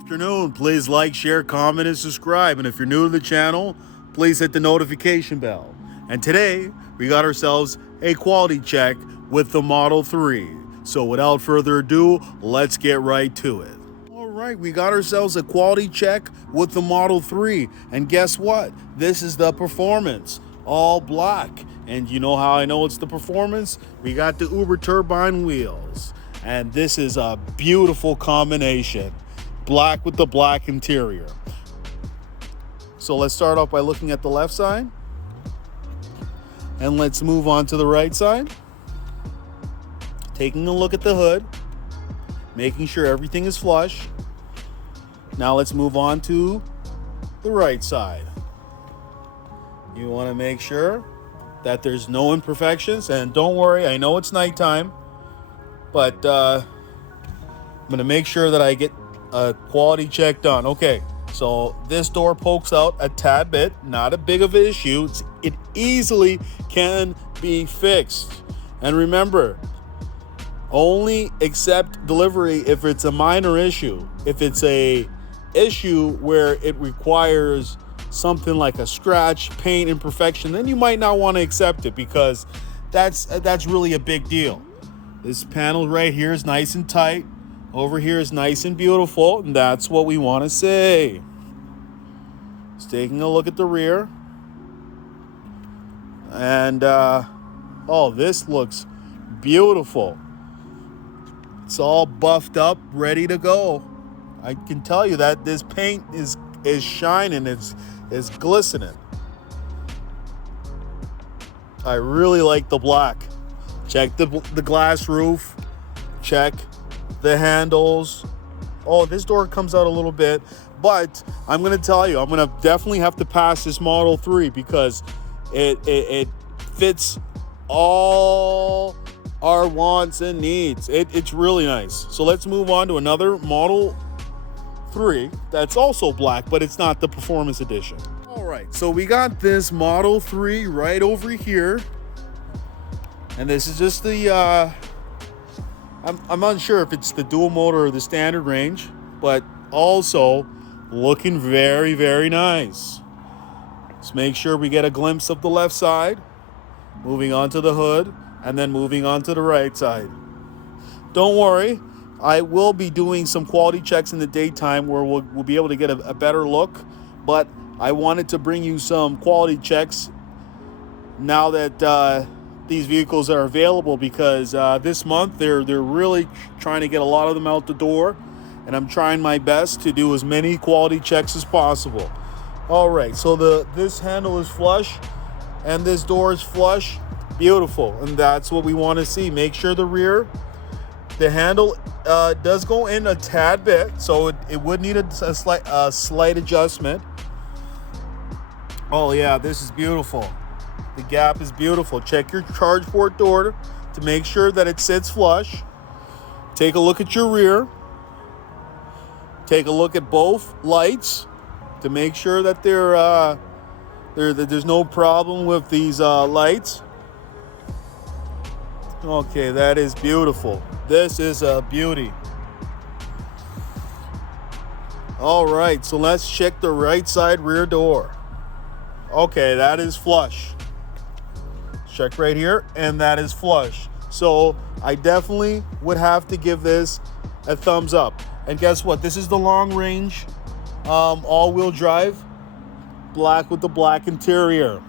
Afternoon. Please like, share, comment, and subscribe. And if you're new to the channel, please hit the notification bell. And today, we got ourselves a quality check with the Model 3. So without further ado, let's get right to it. All right, we got ourselves a quality check with the Model 3. And guess what? This is the performance, all black. And you know how I know it's the performance? We got the Uber turbine wheels. And this is a beautiful combination. Black with the black interior. So let's start off by looking at the left side. And let's move on to the right side. Taking a look at the hood. Making sure everything is flush. Now let's move on to the right side. You want to make sure that there's no imperfections. And don't worry, I know it's nighttime. But I'm going to make sure that I get a quality check done. Okay, so this door pokes out a tad bit, not a big of an issue. It easily can be fixed. And remember, only accept delivery if it's a minor issue. If it's a issue where it requires something like a scratch, paint, imperfection, then you might not want to accept it because that's really a big deal. This panel right here is nice and tight. Over here is nice and beautiful, and that's what we want to say. Just taking a look at the rear. And, oh, this looks beautiful. It's all buffed up, ready to go. I can tell you that this paint is shining, it's glistening. I really like the black. Check the glass roof. Check the handles. Oh, this door comes out a little bit, but I'm going to tell you, I'm going to definitely have to pass this Model 3 because it fits all our wants and needs. It's really nice. So let's move on to another Model 3 that's also black, but it's not the Performance Edition. All right, so we got this Model 3 right over here. And this is just the, I'm unsure if it's the dual motor or the standard range, but also looking very, very nice. Let's make sure we get a glimpse of the left side, moving on to the hood, and then moving on to the right side. Don't worry, I will be doing some quality checks in the daytime where we'll be able to get a better look, but I wanted to bring you some quality checks now that these vehicles are available because this month they're really trying to get a lot of them out the door, and I'm trying my best to do as many quality checks as possible. All right, so this handle is flush and this door is flush. Beautiful, and that's what we want to see. Make sure the handle does go in a tad bit, so it would need a slight adjustment. Oh yeah, this is beautiful. The gap is beautiful. Check your charge port door to make sure that it sits flush. Take a look at your rear. Take a look at both lights to make sure that there's no problem with these lights. Okay, that is beautiful. This is a beauty. All right, so let's check the right side rear door. Okay, that is flush. Check right here, and that is flush. So I definitely would have to give this a thumbs up. And guess what? This is the long range all-wheel drive, black with the black interior,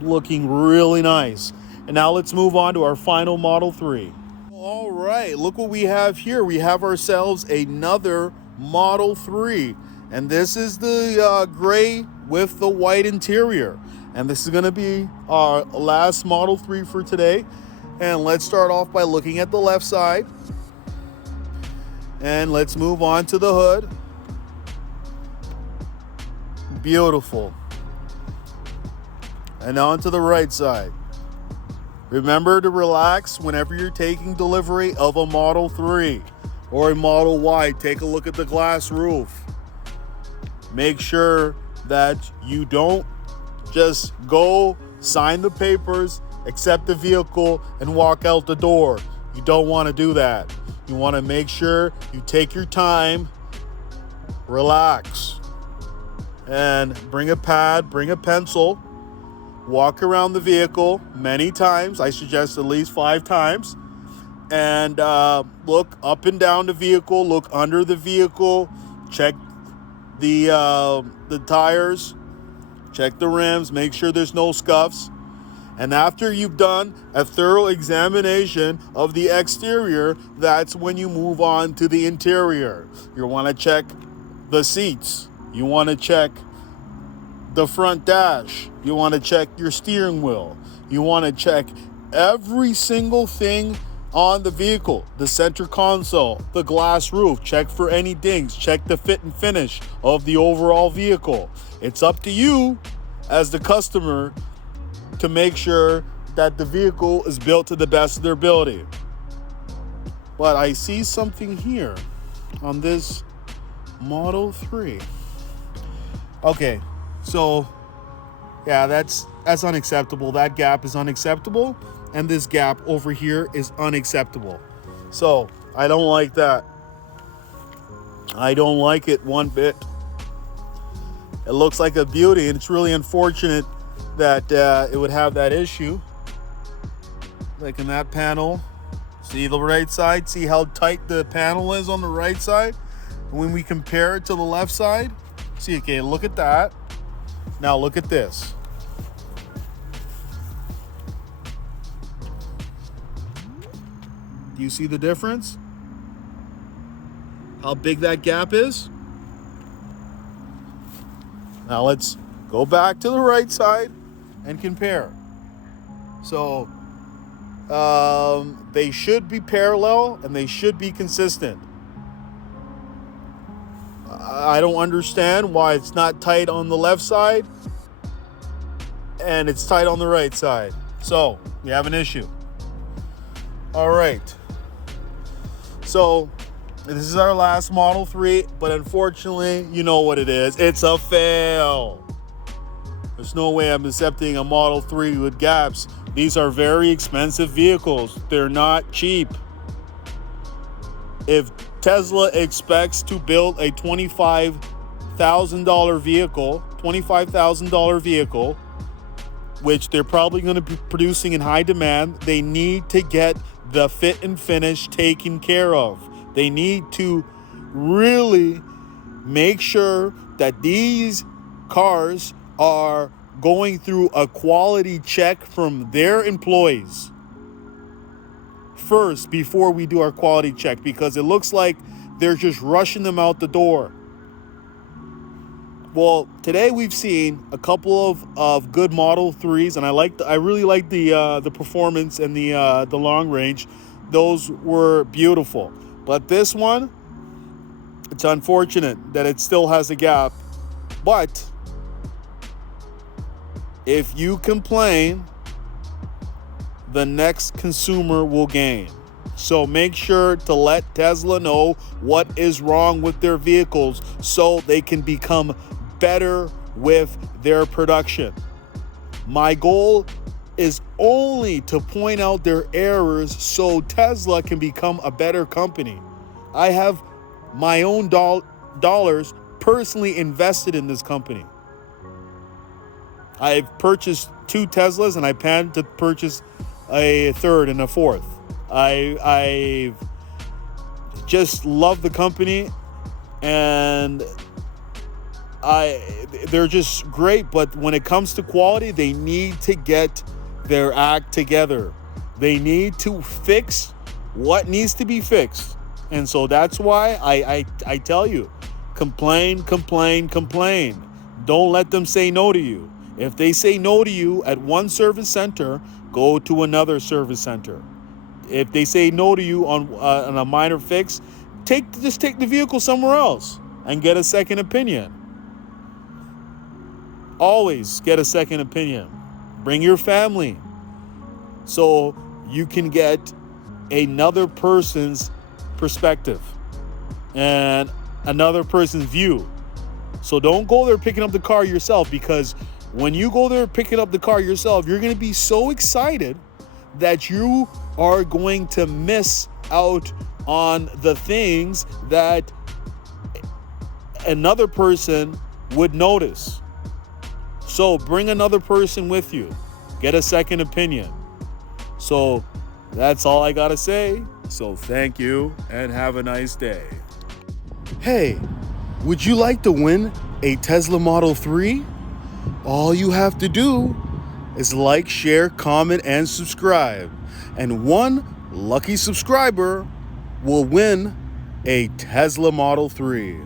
looking really nice. And now let's move on to our final Model 3. All right, look what we have here. We have ourselves another Model 3, and this is the gray with the white interior. And this is going to be our last Model 3 for today. And let's start off by looking at the left side. And let's move on to the hood. Beautiful. And on to the right side. Remember to relax whenever you're taking delivery of a Model 3 or a Model Y. Take a look at the glass roof. Make sure that you don't just go sign the papers, accept the vehicle, and walk out the door. You don't want to do that. You want to make sure you take your time relax. And bring a pad, bring a pencil, walk around the vehicle many times. I suggest at least 5 times. And look up and down the vehicle, look under the vehicle, check the tires, check the rims, make sure there's no scuffs. And after you've done a thorough examination of the exterior, that's when you move on to the interior. You want to check the seats. You want to check the front dash. You want to check your steering wheel. You want to check every single thing on the vehicle, the center console, the glass roof. Check for any dings. Check the fit and finish of the overall vehicle. It's up to you as the customer to make sure that the vehicle is built to the best of their ability. But I see something here on this Model 3. Okay, so yeah, that's unacceptable. That gap is unacceptable, and this gap over here is unacceptable. So I don't like that. I don't like it one bit. It looks like a beauty, and it's really unfortunate that it would have that issue. Like in that panel, see the right side, see how tight the panel is on the right side? When we compare it to the left side, see, okay, look at that. Now look at this. Do you see the difference? How big that gap is? Now let's go back to the right side and compare. So they should be parallel and they should be consistent. I don't understand why it's not tight on the left side and it's tight on the right side. So we have an issue. All right. So this is our last Model 3, but unfortunately, you know what it is. It's a fail. There's no way I'm accepting a Model 3 with gaps. These are very expensive vehicles. They're not cheap. If Tesla expects to build a $25,000 vehicle, which they're probably going to be producing in high demand, they need to get the fit and finish taken care of. They need to really make sure that these cars are going through a quality check from their employees first before we do our quality check, because it looks like they're just rushing them out the door. Well, today we've seen a couple of good Model 3s, and I really like the performance and the long range. Those were beautiful. But this one, it's unfortunate that it still has a gap. But if you complain, the next consumer will gain. So make sure to let Tesla know what is wrong with their vehicles so they can become better with their production. My goal is only to point out their errors so Tesla can become a better company. I have my own dollars personally invested in this company. I've purchased 2 Teslas and I plan to purchase a third and a fourth. I just love the company, and they're just great. But when it comes to quality, they need to get their act together. They need to fix what needs to be fixed. And so that's why I tell you, complain. Don't let them say no to you. If they say no to you at one service center, go to another service center. If they say no to you on a minor fix, just take the vehicle somewhere else and get a second opinion. Always get a second opinion. Bring your family so you can get another person's perspective and another person's view. So don't go there picking up the car yourself, because when you go there picking up the car yourself, you're going to be so excited that you are going to miss out on the things that another person would notice. So bring another person with you. Get a second opinion. So that's all I gotta say. So thank you and have a nice day. Hey, would you like to win a Tesla Model 3? All you have to do is like, share, comment, and subscribe. And one lucky subscriber will win a Tesla Model 3.